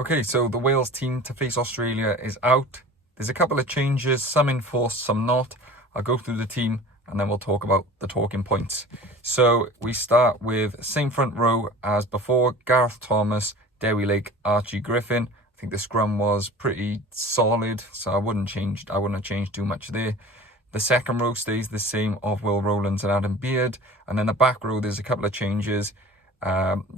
Okay, so the Wales team to face Australia is out. There's a couple of changes, some in force, some not. I'll go through the team and then we'll talk about the talking points. So we start with same front row as before: Gareth Thomas, Dewi Lake, Archie Griffin. I think the scrum was pretty solid, so I wouldn't have changed too much there. The second row stays the same of Will Rowlands and Adam Beard. And then the back row, there's a couple of changes.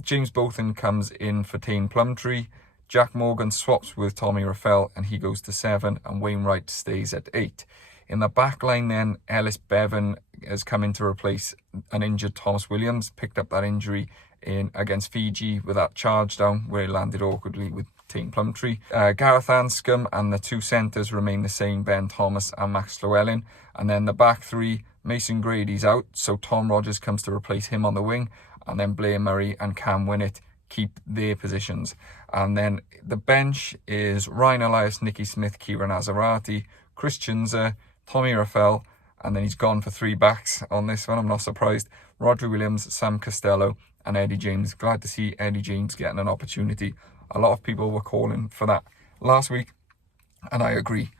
James Botham comes in for Tane Plumtree. Jack Morgan swaps with Tommy Raffel and he goes to 7, and Wainwright stays at 8. In the back line then, Ellis Bevan has come in to replace an injured Thomas Williams, picked up that injury against Fiji with that charge down where he landed awkwardly with Tane Plumtree. Gareth Anscombe and the two centres remain the same, Ben Thomas and Max Llewellyn. And then the back three, Mason Grady's out, so Tom Rogers comes to replace him on the wing, and then Blair Murray and Cam Winnett keep their positions. And then the bench is Ryan Elias, Nicky Smith, Kieran Azarati, Chris Chinza, Tommy Raffel, and then he's gone for 3 backs on this one. I'm not surprised. Rodri Williams, Sam Costello, and Eddie James. Glad to see Eddie James getting an opportunity. A lot of people were calling for that last week, and I agree.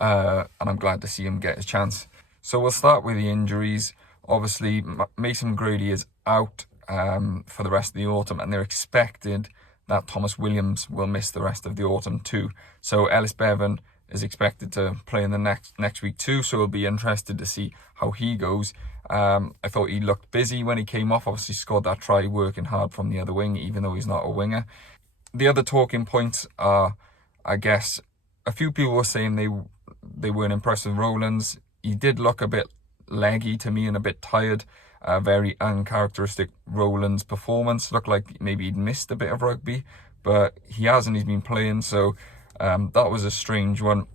And I'm glad to see him get his chance. So we'll start with the injuries. Obviously, Mason Grady is out for the rest of the autumn, and they're expected that Thomas Williams will miss the rest of the autumn too. So Ellis Bevan is expected to play in the next week too, so we'll be interested to see how he goes. I thought he looked busy when he came off. Obviously scored that try working hard from the other wing, even though he's not a winger. The other talking points are, I guess, a few people were saying they weren't impressed with Rowlands. He did look a bit leggy to me and a bit tired. Very uncharacteristic Rowlands performance. Looked like maybe he'd missed a bit of rugby, but he hasn't. He's been playing, so that was a strange one.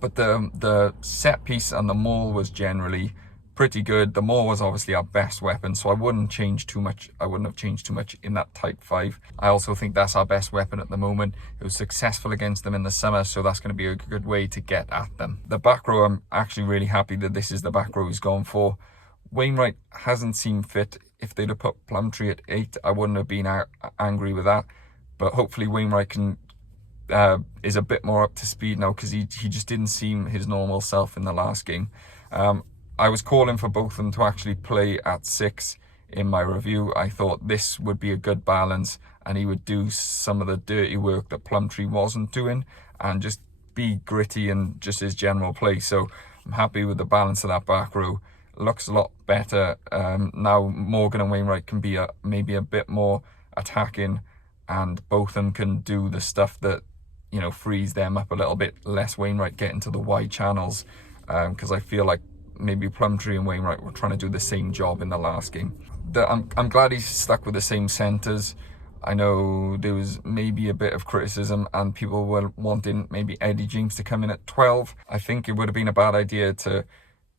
But the set piece and the maul was generally pretty good. The maul was obviously our best weapon, so I wouldn't have changed too much in that type 5. I also think that's our best weapon at the moment. It was successful against them in the summer, so that's going to be a good way to get at them. The back row, I'm actually really happy that this is the back row he's gone for. Wainwright hasn't seemed fit. If they'd have put Plumtree at 8, I wouldn't have been angry with that. But hopefully Wainwright is a bit more up to speed now, because he just didn't seem his normal self in the last game. I was calling for both of them to actually play at 6 in my review. I thought this would be a good balance, and he would do some of the dirty work that Plumtree wasn't doing and just be gritty and just his general play. So I'm happy with the balance of that back row. Looks a lot better. Now Morgan and Wainwright can be maybe a bit more attacking, and both of them can do the stuff that, you know, frees them up a little bit. Less Wainwright getting to the wide channels, because I feel like maybe Plumtree and Wainwright were trying to do the same job in the last game. I'm glad he's stuck with the same centres. I know there was maybe a bit of criticism and people were wanting maybe Eddie James to come in at 12. I think it would have been a bad idea to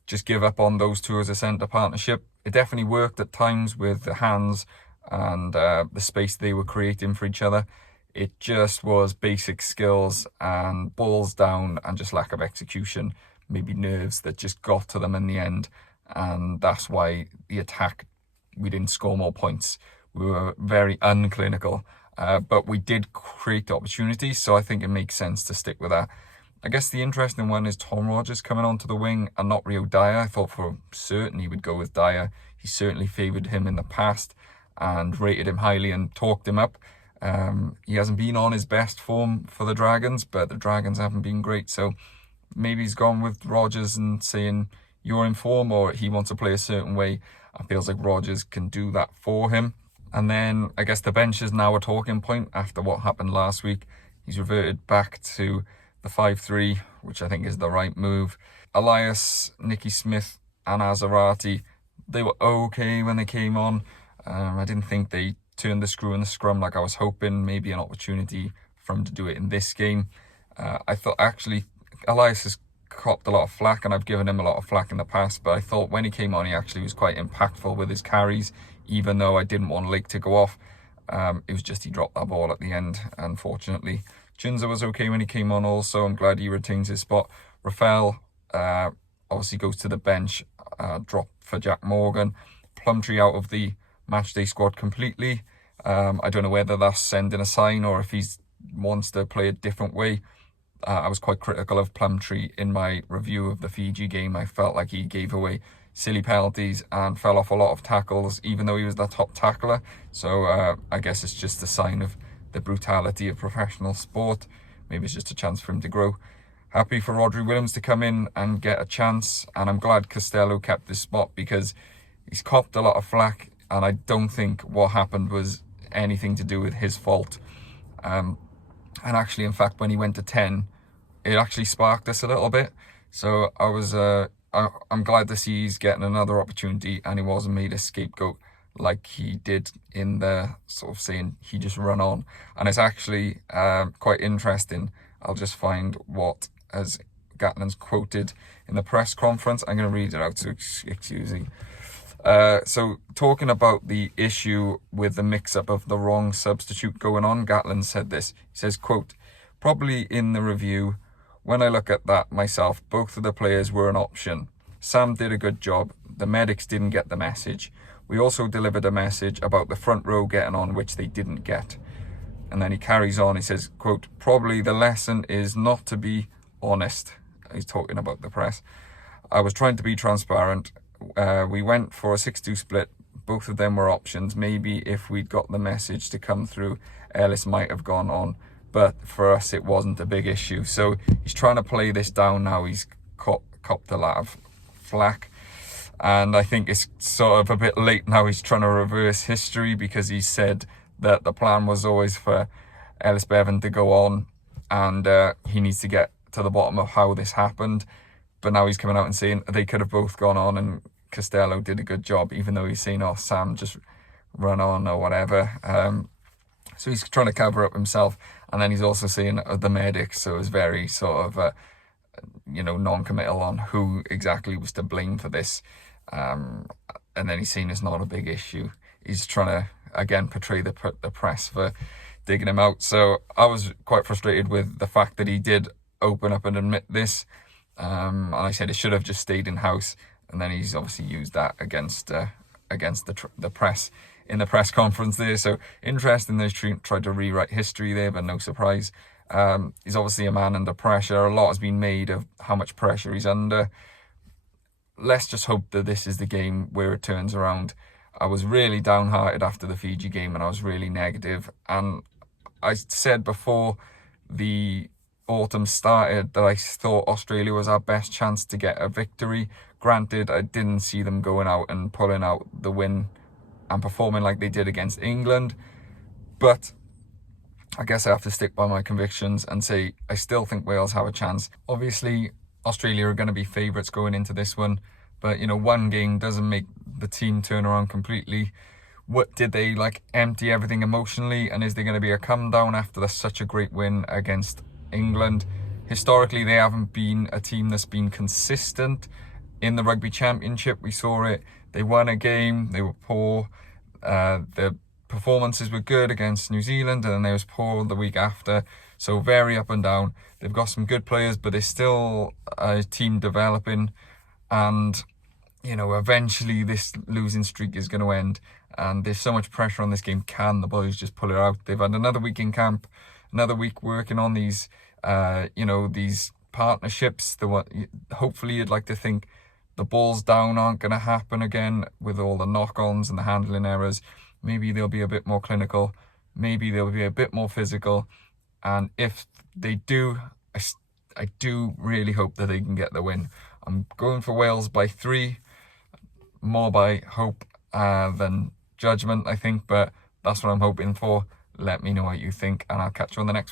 just give up on those two as a centre partnership. It definitely worked at times with the hands and the space they were creating for each other. It just was basic skills and balls down and just lack of execution, maybe nerves that just got to them in the end. And that's why the attack, we didn't score more points. We were very unclinical, but we did create opportunities, so I think it makes sense to stick with that. I guess the interesting one is Tom Rogers coming onto the wing and not Rio Dyer. I thought for certain he would go with Dyer. He certainly favoured him in the past and rated him highly and talked him up. He hasn't been on his best form for the Dragons, but the Dragons haven't been great, so maybe he's gone with Rogers and saying you're in form, or he wants to play a certain way. It feels like Rogers can do that for him. And then I guess the bench is now a talking point after what happened last week. He's reverted back to the 5-3, which I think is the right move. Elias, Nicky Smith and Azarati, they were okay when they came on. I didn't think they turned the screw in the scrum like I was hoping. Maybe an opportunity for him to do it in this game. I thought actually Elias has copped a lot of flack, and I've given him a lot of flack in the past, but I thought when he came on he actually was quite impactful with his carries, even though I didn't want Lake to go off. It was just he dropped that ball at the end, unfortunately. Chinza was okay when he came on also. I'm glad he retains his spot. Raffel obviously goes to the bench, dropped for Jack Morgan. Plumtree out of the matchday squad completely. I don't know whether that's sending a sign or if he's wants to play a different way. I was quite critical of Plumtree in my review of the Fiji game. I felt like he gave away silly penalties and fell off a lot of tackles, even though he was the top tackler. So I guess it's just a sign of the brutality of professional sport. Maybe it's just a chance for him to grow. Happy for Rhodri Williams to come in and get a chance, and I'm glad Costello kept his spot because he's copped a lot of flack, and I don't think what happened was anything to do with his fault. And actually, in fact, when he went to 10, it actually sparked us a little bit. So I'm glad to see he's getting another opportunity and he wasn't made a scapegoat like he did in the sort of saying he just run on. And it's actually quite interesting. I'll just find what as Gatlin's quoted in the press conference. I'm going to read it out, so excuse me. So talking about the issue with the mix-up of the wrong substitute going on, Gatlin said this. He says, quote, "Probably in the review, when I look at that myself, both of the players were an option. Sam did a good job. The medics didn't get the message. We also delivered a message about the front row getting on, which they didn't get." And then he carries on. He says, quote, "Probably the lesson is not to be honest." He's talking about the press. "I was trying to be transparent. We went for a 6-2 split. Both of them were options. Maybe if we'd got the message to come through, Ellis might have gone on. But for us, it wasn't a big issue." So he's trying to play this down now. He's copped a lot of flack. And I think it's sort of a bit late now. He's trying to reverse history because he said that the plan was always for Ellis Bevan to go on, and he needs to get to the bottom of how this happened. But now he's coming out and saying they could have both gone on and Costello did a good job, even though he's saying, "Oh, Sam just run on," or whatever. So he's trying to cover up himself. And then he's also saying the medics. So it's very sort of, non-committal on who exactly was to blame for this. And then he's saying it's not a big issue. He's trying to, again, portray the press for digging him out. So I was quite frustrated with the fact that he did open up and admit this. And I said it should have just stayed in-house. And then he's obviously used that against the press in the press conference there. So interesting, they tried to rewrite history there, but no surprise. He's obviously a man under pressure. A lot has been made of how much pressure he's under. Let's just hope that this is the game where it turns around. I was really downhearted after the Fiji game, and I was really negative. And I said before the autumn started that I thought Australia was our best chance to get a victory. Granted, I didn't see them going out and pulling out the win and performing like they did against England. But I guess I have to stick by my convictions and say I still think Wales have a chance. Obviously, Australia are going to be favourites going into this one. But, one game doesn't make the team turn around completely. What did they, empty everything emotionally? And is there going to be a come down after such a great win against England? Historically, they haven't been a team that's been consistent in the Rugby Championship. We saw it. They won a game. They were poor. The performances were good against New Zealand, and then they was poor the week after. So very up and down. They've got some good players, but they're still a team developing. And, eventually this losing streak is going to end. And there's so much pressure on this game. Can the boys just pull it out? They've had another week in camp, another week working on these, these partnerships. Hopefully you'd like to think the balls down aren't going to happen again with all the knock-ons and the handling errors. Maybe they'll be a bit more clinical. Maybe they'll be a bit more physical. And if they do, I do really hope that they can get the win. I'm going for Wales by 3, more by hope than judgment, I think. But that's what I'm hoping for. Let me know what you think, and I'll catch you on the next one.